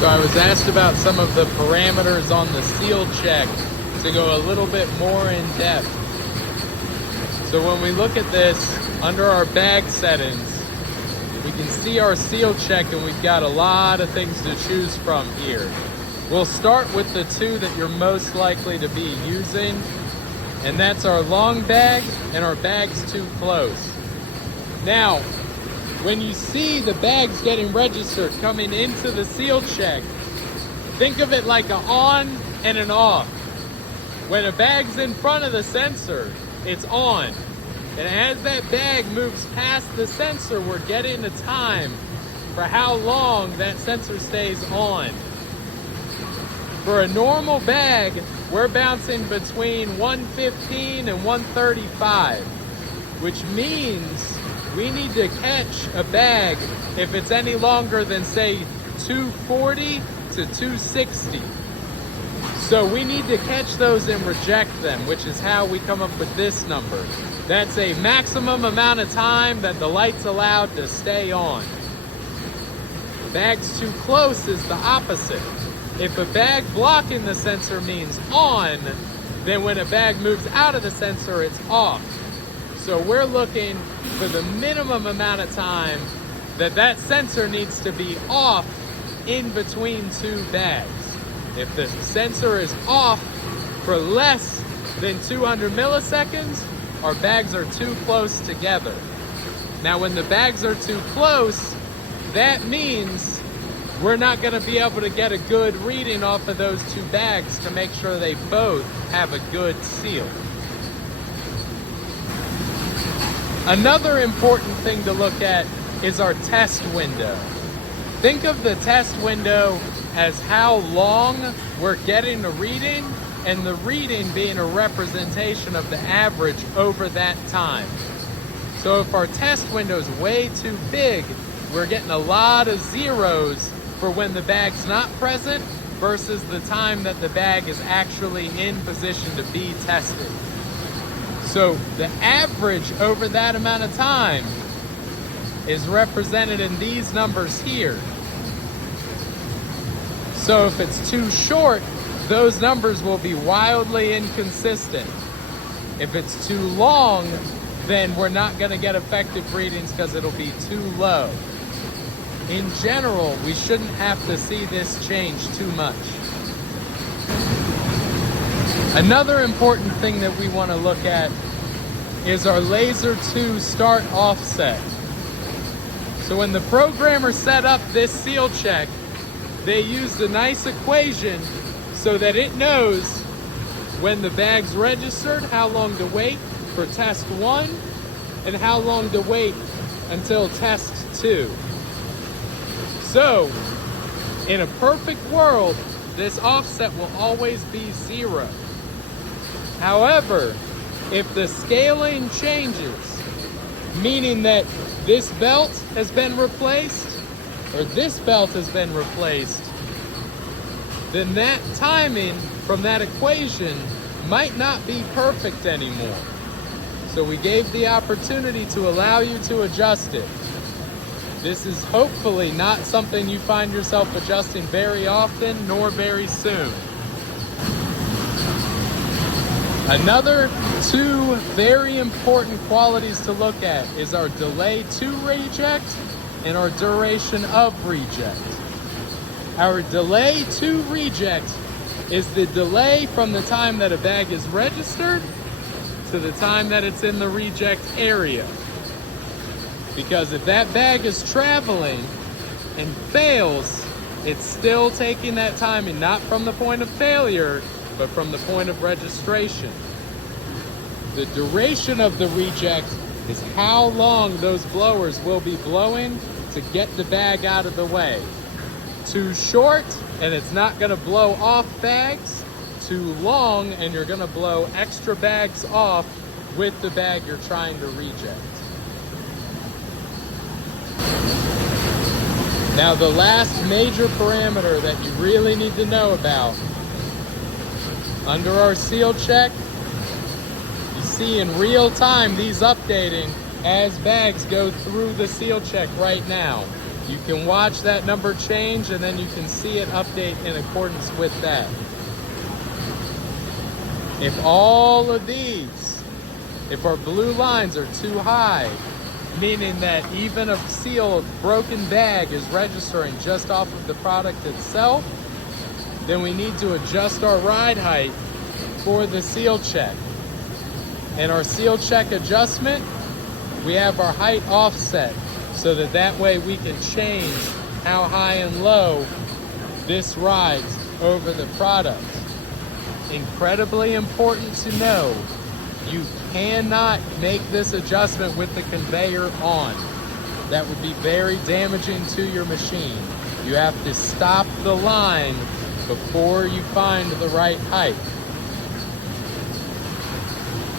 So I was asked about some of the parameters on the seal check to go a little bit more in depth. So when we look at this under our bag settings, we can see our seal check and we've got a lot of things to choose from here. We'll start with the two that you're most likely to be using, and that's our long bag and our bags too close. Now, when you see the bags getting registered coming into the seal check, think of it like an on and an off. When a bag's in front of the sensor, it's on. And as that bag moves past the sensor, we're getting a time for how long that sensor stays on. For a normal bag, we're bouncing between 115 and 135, which means we need to catch a bag if it's any longer than, say, 240 to 260. So we need to catch those and reject them, which is how we come up with this number. That's a maximum amount of time that the light's allowed to stay on. Bags too close is the opposite. If a bag blocking the sensor means on, then when a bag moves out of the sensor, it's off. So we're looking for the minimum amount of time that that sensor needs to be off in between two bags. If the sensor is off for less than 200 milliseconds, our bags are too close together. Now, when the bags are too close, that means we're not going to be able to get a good reading off of those two bags to make sure they both have a good seal. Another important thing to look at is our test window. Think of the test window as how long we're getting a reading, and the reading being a representation of the average over that time. So if our test window is way too big, we're getting a lot of zeros for when the bag's not present versus the time that the bag is actually in position to be tested. So the average over that amount of time is represented in these numbers here. So if it's too short, those numbers will be wildly inconsistent. If it's too long, then we're not going to get effective readings because it'll be too low. In general, we shouldn't have to see this change too much. Another important thing that we want to look at is our laser 2 start offset. So when the programmer set up this seal check, they used a nice equation so that it knows when the bag's registered, how long to wait for test 1, and how long to wait until test 2. So, in a perfect world, this offset will always be 0. However, if the scaling changes, meaning that this belt has been replaced, or this belt has been replaced, then that timing from that equation might not be perfect anymore. So we gave the opportunity to allow you to adjust it. This is hopefully not something you find yourself adjusting very often nor very soon. Another 2 very important qualities to look at is our delay to reject and our duration of reject. Our delay to reject is the delay from the time that a bag is registered to the time that it's in the reject area. Because if that bag is traveling and fails, it's still taking that timing, not from the point of failure, but from the point of registration. The duration of the reject is how long those blowers will be blowing to get the bag out of the way. Too short, and it's not going to blow off bags. Too long, and you're going to blow extra bags off with the bag you're trying to reject. Now, the last major parameter that you really need to know about, under our seal check, you see in real time these updating as bags go through the seal check right now. You can watch that number change and then you can see it update in accordance with that. If all of these, if our blue lines are too high, meaning that even a sealed broken bag is registering just off of the product itself, then we need to adjust our ride height for the seal check. And our seal check adjustment, we have our height offset so that way we can change how high and low this rides over the product. Incredibly important to know, you cannot make this adjustment with the conveyor on. That would be very damaging to your machine. You have to stop the line before you find the right height.